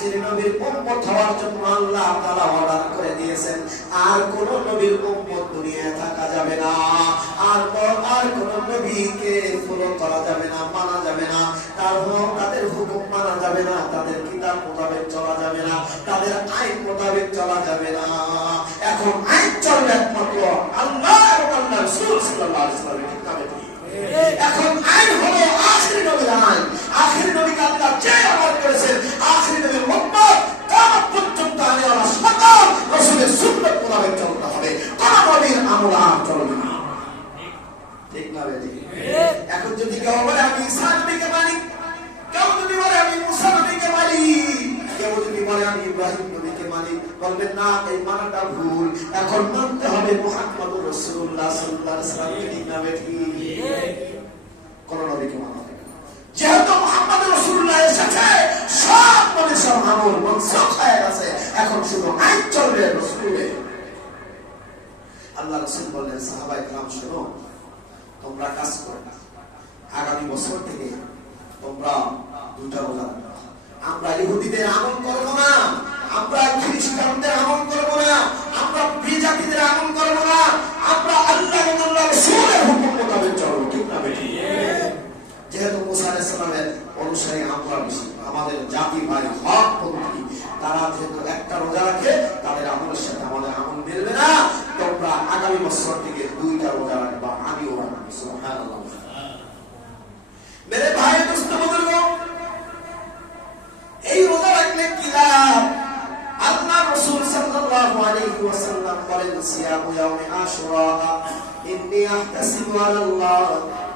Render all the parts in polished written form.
আখির নবীর উম্মত হওয়ার জন্য আল্লাহ তাআলা অর্ডার করে দিয়েছেন। আর কোন নবীর উম্মত দুনিয়ায় থাকা যাবে না, আর কোন নবীকে ফলো করা যাবে না, মানা যাবে না, তাদের হুকুম মানা যাবে না, তাদের কিতাব মোতাবেক চলা যাবে না, তাদের আইন মোতাবেক চলা যাবে না। এখন আইন চলবে একমাত্র আল্লাহ এবং আল্লাহর রাসূল সাল্লাল্লাহু আলাইহি ওয়াসাল্লামের কিতাবে। এখন আইন হলো আখির নবীর আইন। আখির নবীকে আল্লাহ যে আমল করেছেন, আখির নবীর উম্মত কিয়ামত পর্যন্ত আনেওয়ালা সকল রাসূলের সুন্নাত মোতাবেক চলতে হবে। কোন নবীর আমল আর চলবে না। ঠিক না বেটি? এখন যদি কেউ বলে আমি ঈসা নবীকে মানি, কেউ যদি বলে আমি মুসা নবীকে মানি, কেউ যদি বলে আমি ইব্রাহিম নবীকে মানি, বলবেন না এই মানাটা ভুল। এখন মানতে হবে মুহাম্মদুর রাসূলুল্লাহ সাল্লাল্লাহু আলাইহি ওয়াসাল্লাম। ঠিক না বেটি? কোন নবীকে মানা হবে না। যেহেতু মুহাম্মদুর রাসূলুল্লাহ এসেছে, সব নবীর সব আমল মনসুখ হয়ে গেছে। এখন শুধু আইন চলবে রাসূলের। আল্লাহ রাসূল বললেন সাহাবায়ে কেরাম শোনো, তোমরা কাজ করো, আগামী বছর থেকে তোমরা দুইটা রোজা রাখবে। আমরা ইহুদিদের আমল করব না, আমরা খ্রিস্টানদের আমল করব না, আমরা বিজাতিদের আমল করব না, আমরা আল্লাহ এবং আল্লাহর রাসূলের হুকুম মোতাবেক চলব। ঠিক না বেটি? যেহেতু মুসা আলাইহিস সালামের অনুসারী আমরা বেশি, আমাদের জাতি ভাই হক পন্থী, তারা যেহেতু একটা রোজা রাখে, তাদের আমলের সাথে আমাদের আমল মিলবে না। তোমরা আগামী বছর থেকে দুইটা রোজা রাখবা, আমিও রাখবো। সুবহানাল্লাহ। মেরে ভাই দোস্ত বুজুর্গ, এই রোজা রাখলে কি লাভ? আল্লাহ রাসূল সাল্লাল্লাহু আলাইহি ওয়াসাল্লাম বলেন সিয়ামু ইয়াউমি আশুরা ইন্নী আহতাসিবু আলাল্লাহ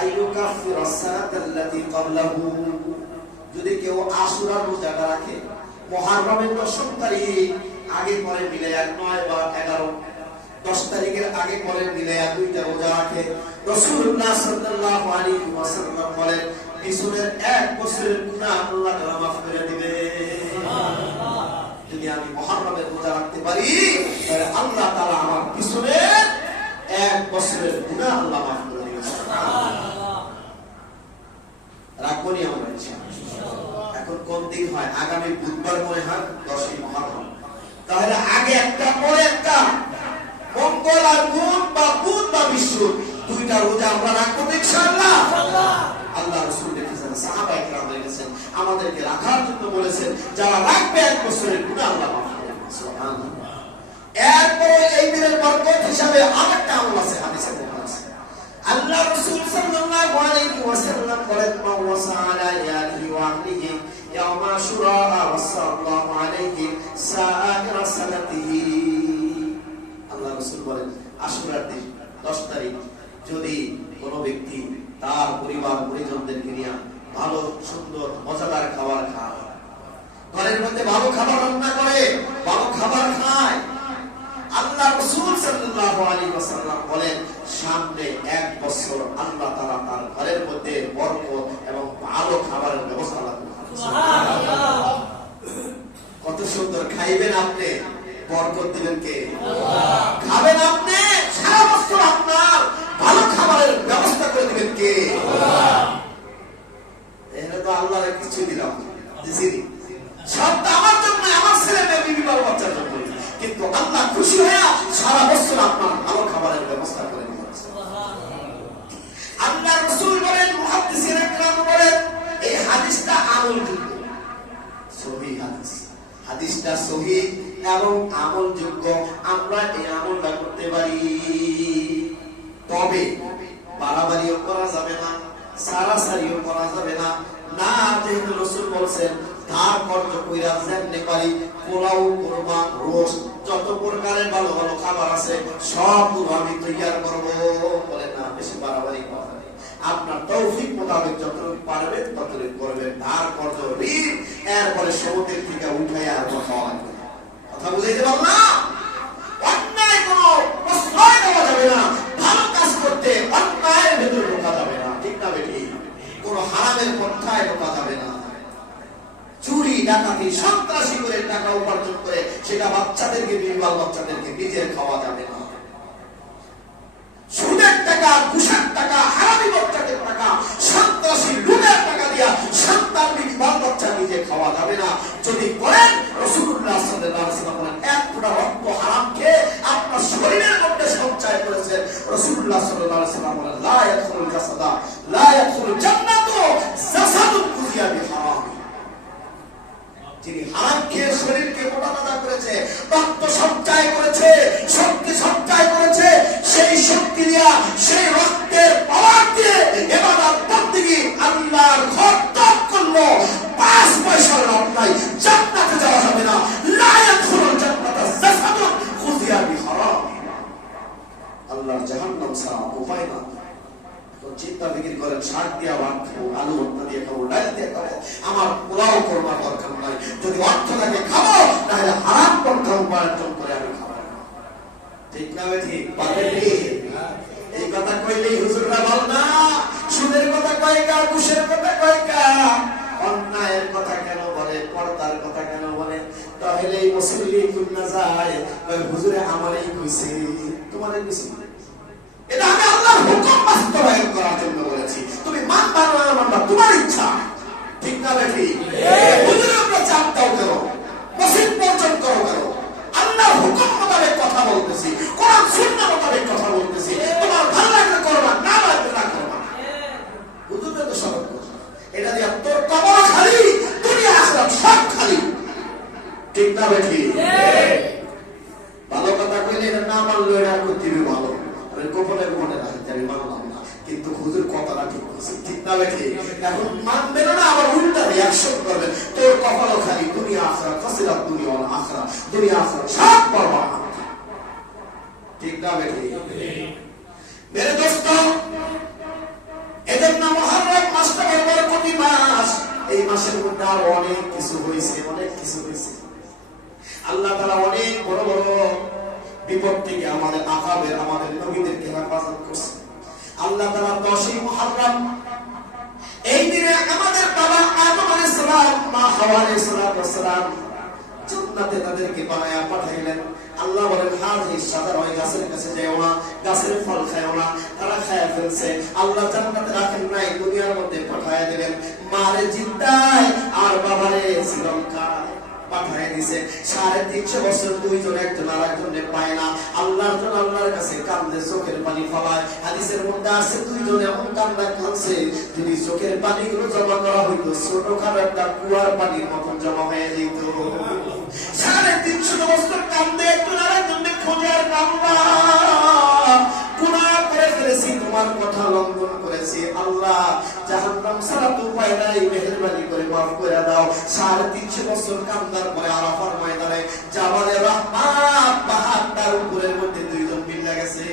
আইয়ুকাফিরা as-সানাতাল্লাতী ক্বাবলাহু। যদি কেউ আশুরার রোজাটা রাখে, মুহররমের 10 তারিখ আগে পরে মিলে 9 বা 11, 10 তারিখের আগে পরে মিলে দুইটা রোজা রাখে, রাসূলুল্লাহ সাল্লাল্লাহু আলাইহি ওয়াসাল্লাম বলেন পিছনের 1 বছরের গুনাহ আল্লাহ তাআলা মাফ করে দিবে। সুবহানাল্লাহ। যদি আমি মুহররমের রোজা রাখতে পারি, তাহলে আল্লাহ তাআলা আমার পিছনের 1 বছরের গুনাহ আল্লাহ মাফ করে দিবে। সুবহানাল্লাহ। রাখবনি আমরা ইনশাআল্লাহ। এখন কোন দিন হয়? আগামী বুধবার মনে হয় 10ই মুহররম। তাহলে আগে একটা পরে একটা, মঙ্গল আর বুধ বা বৃহস্পতি, দুইটা রোজা আমরা রাখবো ইনশাআল্লাহ। আল্লাহ রাসূল দেখেছেন, সাহাবায়ে কেরাম দেখেছেন, আমাদেরকে রাখার জন্য বলেছেন, যারা রাখবে 1 বছরের গুনাহ আল্লাহ মাফ করে দিবেন। সুবহানাল্লাহ। এরপরে এই দিনের বরকত হিসাবে আরেকটা আমল আছে, হাদিসে লেখা আছে। আল্লাহ রাসূল সাল্লাল্লাহু আলাইহি ওয়াসাল্লাম বলেন মান ওয়াসা আলা ইয়ালিহি ওয়া আহলিহি ইয়াওমা আশুরা ওয়া সাল্লাল্লাহু আলাইহি সাআরা সালাতিহি। আল্লাহ রাসূল বলেন আশুরার দিন 10 তারিখ যদি কোনো ব্যক্তি তার পরিবার পরিজনদেরকে নিয়ে ভালো সুন্দর মজাদার খাবার খায়, ঘরের মধ্যে ভালো খাবার রান্না করে, ভালো খাবার খায়, আল্লাহ রাসূল সাল্লাল্লাহু আলাইহি ওয়াসাল্লাম বলেন সামনে 1 বছর আল্লাহ তাআলা তার ঘরের মধ্যে বরকত এবং ভালো খাবারের ব্যবস্থা রাখবেন। সুবহানাল্লাহ। কত সুন্দর খাইবেন আপনি, বরকত দিবেন কে? আল্লাহ। খাবেন আপনি, সারা বছর আপনার ভালো খাবারের ব্যবস্থা করে দিবেন কে? আল্লাহ। এখানে তো আল্লাহর কিছু দিলাম দিছিনি, সব তো আমার জন্য, আমার ছেলে মেয়ে বিবি বাল বাচ্চার জন্য, কিন্তু আল্লাহ খুশি হয়ে সারা বছর আপনার ভালো খাবারের ব্যবস্থা করে দিবেন। আল্লাহ রাসূল বলেন, মুহাদ্দিসিন একরাম বলেন, এই হাদিসটা আমলযোগ্য, সহিহ হাদিস। হাদিসটা সহিহ এবং আমলযোগ্য, আমরা এই আমলটা করতে পারি। তবে বাড়াবাড়িও করা যাবে না, সারাসারিও করা যাবে না। না, যেহেতু রাসূল বলেছেন ধার কর্জ কইরা যেমনি পারি, পোলাও, কোরমা, রোস্ট, যত প্রকারের ভালো ভালো খাবার আছে সবগুলো আমি তৈয়ার করবো। বলেন না, বেশি বাড়াবাড়ি করা যাবে। আপনার তৌফিক মোতাবেক যতটুকু পারবেন ততটুকু করবেন। ধার কর্জ ঋণ এরপরে সমুদ্রের থেকে উঠাইয়া খাওয়া লাগবে। কথা বুঝাইতে পারলাম? অন্যায় কোনো প্রশ্রয় দেওয়া যাবে না। ভালো কাজ করতে অন্যায়ের ভেতরে ঢোকা যাবে না। ঠিক না বেটি? কোনো হারামের পন্থায় ঢোকা যাবে না। চুরি ডাকাতি সন্ত্রাসী করে টাকা উপার্জন করে সেটা বাচ্চাদেরকে, বিবাল বাচ্চাদেরকে নিজের খাওয়া যাবে না। সুদের টাকা, ঘুষের টাকা, হারামি বাচ্চাদের টাকা, সন্ত্রাসী লুটের টাকা দিয়া সন্তান, বিবাল বাচ্চা নিজে খাওয়া যাবে না। যদি করেন, রাসূলুল্লাহ সাল্লাল্লাহু আলাইহি ওয়াসাল্লাম বলেন এক ফোঁটা রক্ত হারাম খেয়ে আপনার শরীরের মধ্যে সঞ্চয় করেছেন। রাসূলুল্লাহ সাল্লাল্লাহু আলাইহি ওয়াসাল্লাম বলেন লা ইয়াদখুলুল জাসাদা লা ইয়াদখুলুল জান্নাতু জাসাদুন কুযিয়া বিহারাম। যিনি হারাম খেয়ে শরীরকে মোটাতাজা করেছে, রক্ত সঞ্চয় করেছে, শক্তি সঞ্চয় করেছে, সেই শক্তি দিয়া সেই রক্তের পাওয়ার দিয়ে ইবাদত বন্দেগী আল্লাহর ঘর ত্যাগ করলো, 5 পয়সার লাভ নাই, জান্নাতে যাওয়া যাবে না। লা ইয়াদখুলুল জান্নাতা জাসাদুন কুযিয়া বিহারাম। আল্লাহর জাহান্নাম ছাড়া উপায় না। চিন্তা বিক্রি করেন, শাক দিয়া ভাত খাবো, আলু ভর্তা দিয়ে খাবো, ডাল দিয়ে খাবো, আমার পোলাও করবার দরকার নাই। যদি অর্থ থাকে খাবো, তাহলে হারাম পন্থা উপার্জন করে আমি খাবো। ঠিক না ঠিক? এই কথা কইলেই হুজুররা বল না, সুদের কথা কয় কা, ঘুষের কথা কয় কা, অন্যায়ের কথা কেন বলে, পর্দার কথা কেন বলে? তাহলে এই মুসল্লি কোন না যায়, হুজুরে আমারই কইছে, তোমারই কইছে। এটা আমি আল্লাহর হুকুম বাস্তবায়ন করার জন্য বলেছি। তুমি মানবা না মানবা তোমার ইচ্ছা। ঠিক না বেঠি? হুজুরের উপরে চাপ দাও কেন, মসজিদ বর্জন করো কেন? আল্লাহর হুকুম মোতাবেক কথা বলতেছি, কোরআন সুন্নাহ মোতাবেক কথা বলতেছি। তোমার ভালো লাগলে করবা, না লাগলে না করবা। হুজুরের তো সব কথা, এটা দিয়ে তোর কবর খালি, দুনিয়া আখিরাত সব খালি। ঠিক না বেঠি? ভালো কথা কইলে এটা না মানলো, এটা করতে ভালো, গোপনে গোপনে রাখতে আমি মানলাম না, কিন্তু হুজুর কথাটা ঠিক বলছে। ঠিক না বেঠি? এখন মানবে না, আবার উল্টা রিয়াকশন করবে, তোর কপালও খালি, দুনিয়া আখিরাত ফাসিলাত দুনিয়া ওয়াল আখিরাত, দুনিয়া আখিরাত সব বরবাদ। ঠিক না বেঠি? মেরে দোস্ত, এজন্য মুহররম মাসটা বরকতি মাস। এই মাসের মধ্যে আরো অনেক কিছু হয়েছে, অনেক কিছু হয়েছে। আল্লাহ তাআলা অনেক বড় বড় বিপদ থেকে আমাদের আকাবের, আমাদের নবীদেরকে হেফাজত করছে। আল্লাহ তাআলা 10ই মুহররম এই দিনে আমাদের বাবা আদম আলাইহিস সালাম, মা হাওয়া আলাইহিস সালাম জান্নাতে তাদেরকে বানায়া পাঠাইলেন। আল্লাহ বলেন হাযিহি শাজারা, ওই গাছের কাছে যেও না, গাছের ফল খায়ও না। তারা খায় ফেলছে। আল্লাহ জান্নাতে রাখেন নাই, দুনিয়ার মধ্যে পাঠায়া দিলেন। মারে জিদ্দায় আর বাবারে শ্রীলঙ্কায় পাঠায় দিছে। 350 বছর দুইজন একজন আর একজনে পায় না। আল্লাহর জন্য আল্লাহর কাছে কান্দে, চোখের পানি ফলায়। হাদিসের মধ্যে আছে দুইজন এমন কান্না কাঁদছে, যদি চোখের পানিগুলো জমা করা হইতো ছোটখাটো একটা কুয়ার পানির মতন জমা হয়ে যেত। 350 বছর কান্দে, একজন আর একজনে খোঁজে আর কান্দা, গুনাহ করে ফেলেছি, তোমার কথা লঙ্ঘন করেছি, আল্লাহ জাহান্নাম ছাড়া তো উপায় নাই, মেহেরবানি করে মাফ করে দাও। 350 বছর কান্দার পরে আরাফার ময়দানে জাবালে রাহমাত পাহাড়টার উপরের মধ্যে দুইজন মিলে গেছে।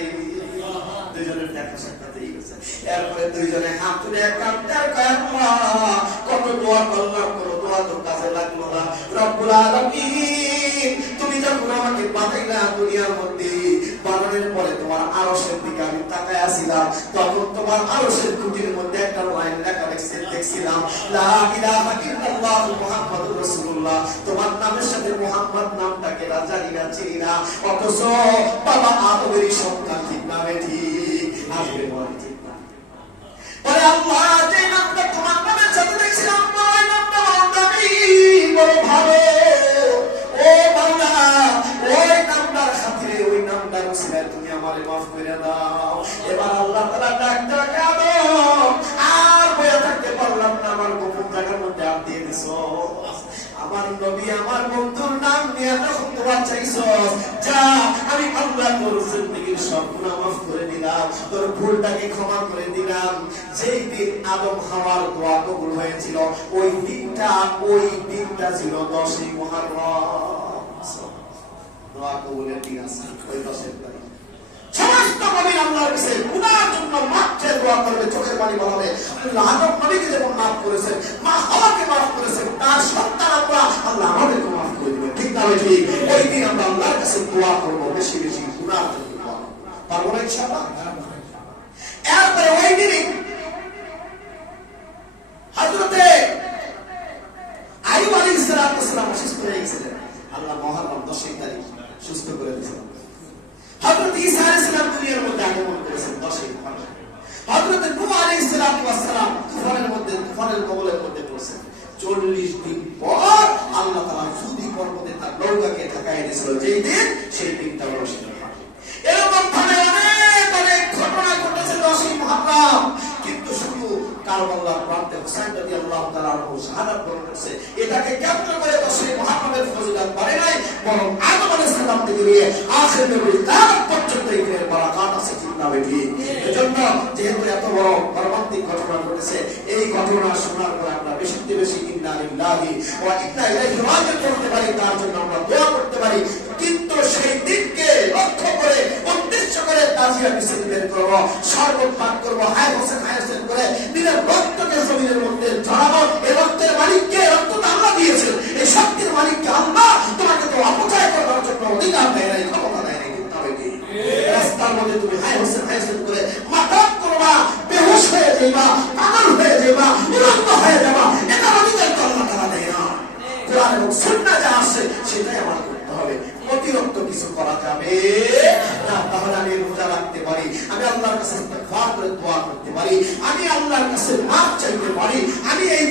দুইজনের দেখা সাক্ষাৎ হয়ে গেছে। এরপরে দুইজনে হাত তুলে কাঁদতে আর কয় আল্লাহ, কত দোয়া করলাম, কোনো দোয়া তো কাজে লাগলো না। রব্বুল আলামিন, তুমি যখন আমাকে বানাইলা দুনিয়ার মধ্যে, বানানোর পরে তোমার আরশের দিকে আমি তাকায় আসছিলাম, তখন তোমার আরশের খুঁটির মধ্যে একটা লাইন লেখা দেখছিলাম, লা ইলাহা ইল্লাল্লাহু মুহাম্মাদুর রাসূলুল্লাহ। তোমার নামের সাথে মুহাম্মদ নামটাকে না জানি না, চিনি না, অথচ বাবা আদমেরই সন্তান। ঠিক না ঠিক? আসবে বলে ঠিক না? বলে আল্লাহ, যে নামটা তোমার নামের সাথে দেখছিলাম, ওই নামটা আমি বড় ভালো। ও বান্দা, ওই নামটার খাতিরে, ওই নামটার উসিলায় তুমি আমারে মাফ করে দাও। এবার আল্লাহ তাআলা ডাকতে আদম, আর বয়া থাকতে পারলাম না, আমার গোপন জায়গার মধ্যে হাত দিয়ে দিছো। আমার নবী, আমার বন্ধুর নাম নিয়ে যখন তোমার চাইছো, যা, আমি আল্লাহ তোর জিন্দেগীর সব গুনাহ মাফ করে দিলাম, তোর ভুলটাকে ক্ষমা করে দিলাম। যেই দিন আদম হাওয়ার দোয়া কবুল হয়েছিল, ওই দিনটা ছিল 10ই মুহররম। দোয়া কবুলের দিন আছে ওই 10 তারিখ। সমস্ত নবী আল্লাহর কাছে গুনাহের জন্য মাফ চেয়ে দোয়া করবে, চোখের পানি বলাবে। আল্লাহ আদম নবীকে যেমন মাফ করেছেন, মা হাওয়াকে মাফ করেছেন, তার সন্তান আমরা, আল্লাহ আমাদেরকে মাফ করে দিবেন। ঠিক না ঠিক? ওই দিন আমরা আল্লাহর কাছে দোয়া করব, বেশি বেশি গুনাহ থেকে দোয়া করব। পারবো না ইনশাআল্লাহ? এরপরে ওই দিনই হযরতে আইয়ুব আলাইহিস সালাম অসুস্থ হয়ে গেছিলেন। আল্লাহ মুহররম 10 তারিখ সুস্থ করে দিয়েছেন। হযরত ঈসা আলাইহিস সালাম দুনিয়ার মধ্যে আগমন করেছেন 10 মুহররম। হযরত নূহ আলাইহিস সালাম তুফানের কবলের মধ্যে পড়েছেন। 40 দিন পর আল্লাহ দিয়ে আখের নবী কিয়ামত পর্যন্ত এই দিনের বারাকাত আছে ঠিক না বেটি? এজন্য যেহেতু এত বড় মর্মান্তিক ঘটনা ঘটেছে, এই ঘটনা শোনার পর আমরা বেশি বেশি ইন্না লিল্লাহি ওয়া ইন্না ইলাইহি রাজিউন করতে পারি, তার জন্য আমরা দোয়া করতে পারি। কিন্তু সেই দিনকে লক্ষ্য করে উদ্দেশ্য করে তাজিয়া মিছিল বের করবো, শরবত পান করবো, হায় হোসেন করে নিজের রক্তকে জমিনের মধ্যে ঝরাবো। এই রক্তের মালিককে, রক্ত তো আল্লাহ দিয়েছেন, এই শক্তির মালিককে আল্লাহ তোমাকে তো অপচয় করার জন্য অধিকার দেয় নাই, ক্ষমতা দেয় নাই। কিন্তু আমি কি রাস্তার মধ্যে তুমি হায় হোসেন করে মাতাব করবা, বেহুশ হয়ে যাইবা, পাগল হয়ে যাইবা, উলঙ্গ হয়ে যাবা, এটা অধিকার তো আল্লাহ তাআলা দেয় না। কোরআন এবং সুন্নাহ যা আছে সেটাই আমার করতে হবে, অতিরিক্ত কিছু করা যাবে না। তাহলে আমি রোজা রাখতে পারি, আমি আল্লাহর কাছে ইস্তিগফার করে দোয়া করতে পারি, আমি আল্লাহর কাছে মাফ চাইতে পারি, আমি এই